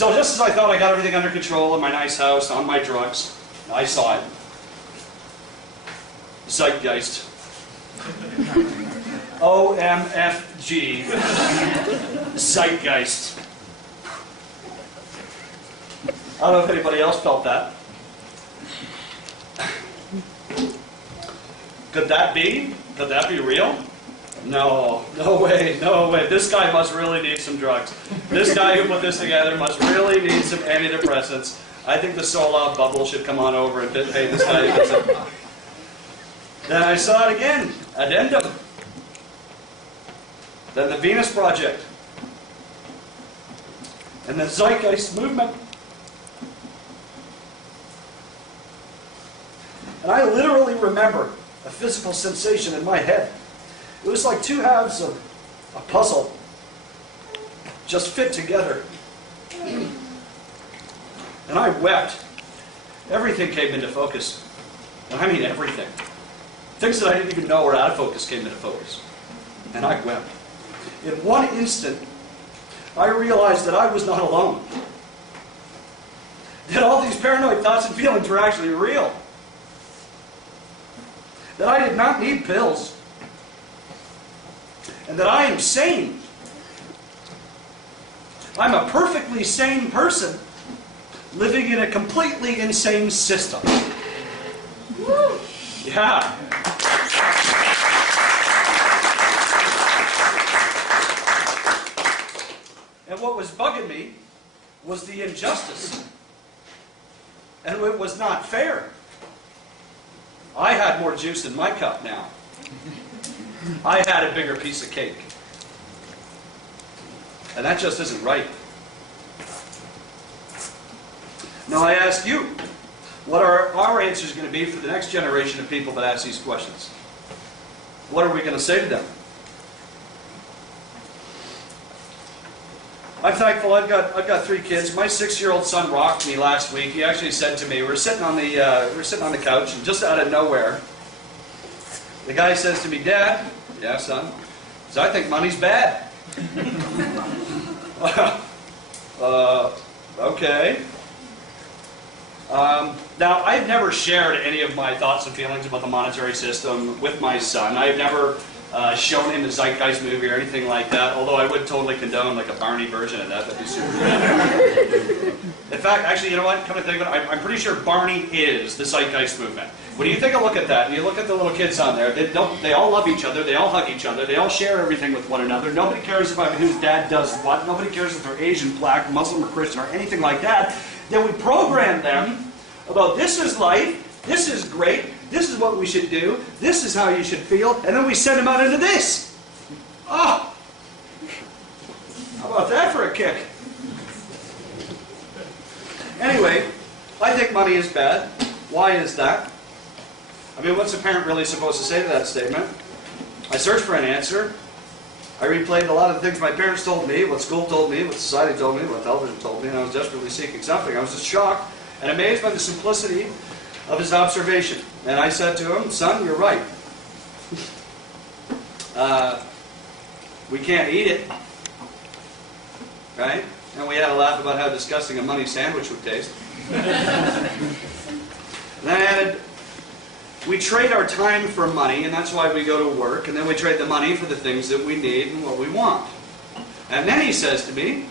So just as I thought I got everything under control in my nice house, on my drugs, I saw it. Zeitgeist. OMFG. Zeitgeist. I don't know if anybody else felt that. Could that be? Could that be real? No, no way, no way. This guy must really need some drugs. This guy who put this together must really need some antidepressants. I think the Solar bubble should come on over and pay this guy. Then I saw it again, Addendum. Then the Venus Project. And the Zeitgeist movement. And I literally remember a physical sensation in my head. It was like two halves of a puzzle just fit together. And I wept. Everything came into focus. And I mean everything. Things that I didn't even know were out of focus came into focus. And I wept. In one instant, I realized that I was not alone. That all these paranoid thoughts and feelings were actually real. That I did not need pills. And that I am sane. I'm a perfectly sane person living in a completely insane system. Yeah. And what was bugging me was the injustice. And it was not fair. I had more juice in my cup now. I had a bigger piece of cake. And that just isn't right. Now I ask you, what are our answers going to be for the next generation of people that ask these questions? What are we going to say to them? I'm thankful I've got 3 kids. My 6-year-old son rocked me last week. He actually said to me, we're sitting on the couch, and just out of nowhere, the guy says to me, "Dad," "Yeah, son," says, "I think money's bad." Okay. Now, I've never shared any of my thoughts and feelings about the monetary system with my son. I've never shown him the Zeitgeist movie or anything like that, although I would totally condone like a Barney version of that. That'd be super good. In fact, actually, you know what? Come to think of it, I'm pretty sure Barney is the Zeitgeist movement. When you take a look at that, and you look at the little kids on there, they all love each other, they all hug each other, they all share everything with one another. Nobody cares about whose dad does what. Nobody cares if they're Asian, black, Muslim, or Christian, or anything like that. Then we program them about this is life, this is great, this is what we should do, this is how you should feel, and then we send them out into this. Oh! How about that for a kick? Anyway, I think money is bad. Why is that? I mean, what's a parent really supposed to say to that statement? I searched for an answer. I replayed a lot of the things my parents told me, what school told me, what society told me, what television told me, and I was desperately seeking something. I was just shocked and amazed by the simplicity of his observation. And I said to him, "Son, you're right. We can't eat it." Right? And we had a laugh about how disgusting a money sandwich would taste. And I added, we trade our time for money, and that's why we go to work, and then we trade the money for the things that we need and what we want. And then he says to me,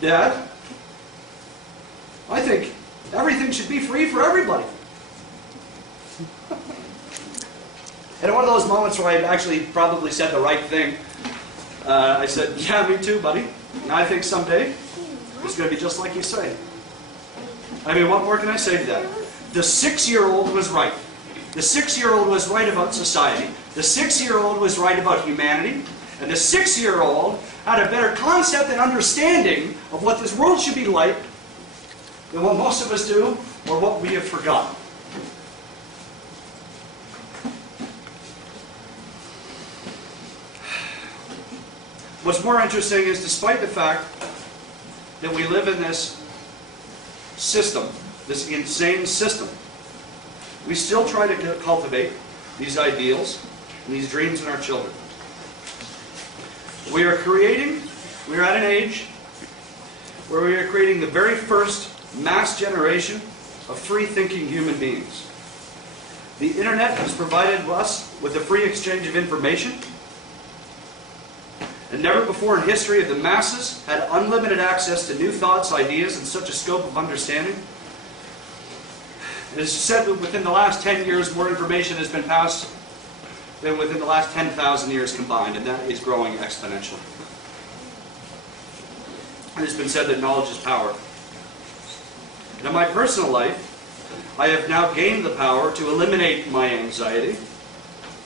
"Dad, I think everything should be free for everybody." And in one of those moments where I actually probably said the right thing, I said, "Yeah, me too, buddy. And I think someday it's going to be just like you say." I mean, what more can I say to that? The 6-year-old was right. The 6-year-old was right about society. The 6-year-old was right about humanity. And the 6-year-old had a better concept and understanding of what this world should be like than what most of us do or what we have forgotten. What's more interesting is, despite the fact that we live in this system, this insane system, we still try to cultivate these ideals and these dreams in our children. We are at an age where we are creating the very first mass generation of free-thinking human beings. The internet has provided us with a free exchange of information, and never before in history have the masses had unlimited access to new thoughts, ideas, and such a scope of understanding. It is said that within the last 10 years, more information has been passed than within the last 10,000 years combined, and that is growing exponentially. It has been said that knowledge is power. And in my personal life, I have now gained the power to eliminate my anxiety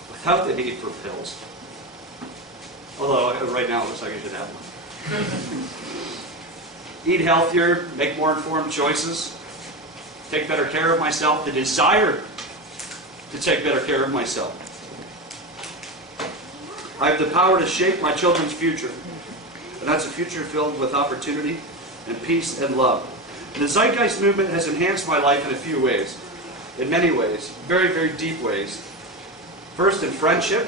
without the need for pills. Although right now it looks like I should have one. Eat healthier, make more informed choices, take better care of myself, the desire to take better care of myself. I have the power to shape my children's future. And that's a future filled with opportunity and peace and love. And the Zeitgeist movement has enhanced my life in a few ways. In many ways. Very, very deep ways. First in friendship.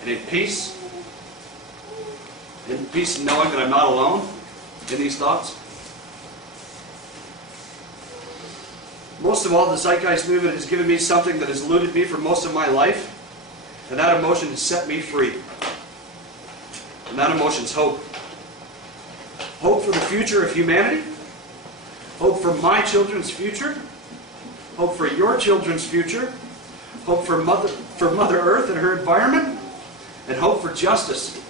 And in peace. In peace knowing that I'm not alone in these thoughts. Most of all, the Zeitgeist movement has given me something that has eluded me for most of my life. And that emotion has set me free. And that emotion is hope. Hope for the future of humanity. Hope for my children's future. Hope for your children's future. Hope for Mother Earth and her environment. And hope for justice.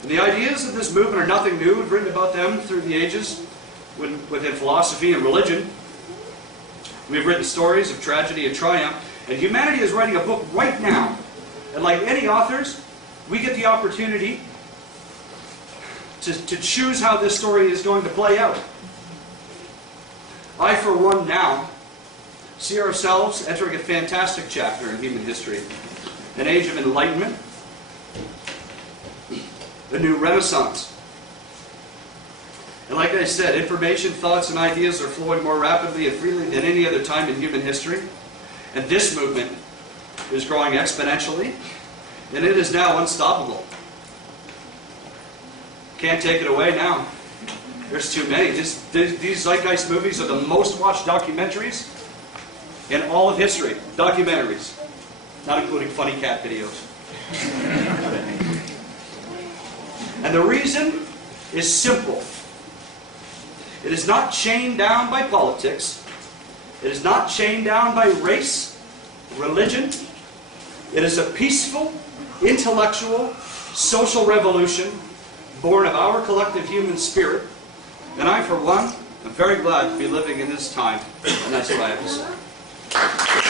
And the ideas of this movement are nothing new. We've written about them through the ages within philosophy and religion. We've written stories of tragedy and triumph. And humanity is writing a book right now. And like any authors, we get the opportunity to choose how this story is going to play out. I, for one, now see ourselves entering a fantastic chapter in human history. An age of enlightenment. A new renaissance. And like I said, information, thoughts, and ideas are flowing more rapidly and freely than any other time in human history. And this movement is growing exponentially, and it is now unstoppable. Can't take it away now. There's too many. These Zeitgeist movies are the most watched documentaries in all of history. Documentaries. Not including funny cat videos. And the reason is simple. It is not chained down by politics. It is not chained down by race, religion. It is a peaceful, intellectual, social revolution born of our collective human spirit. And I, for one, am very glad to be living in this time. And that's what I have to say.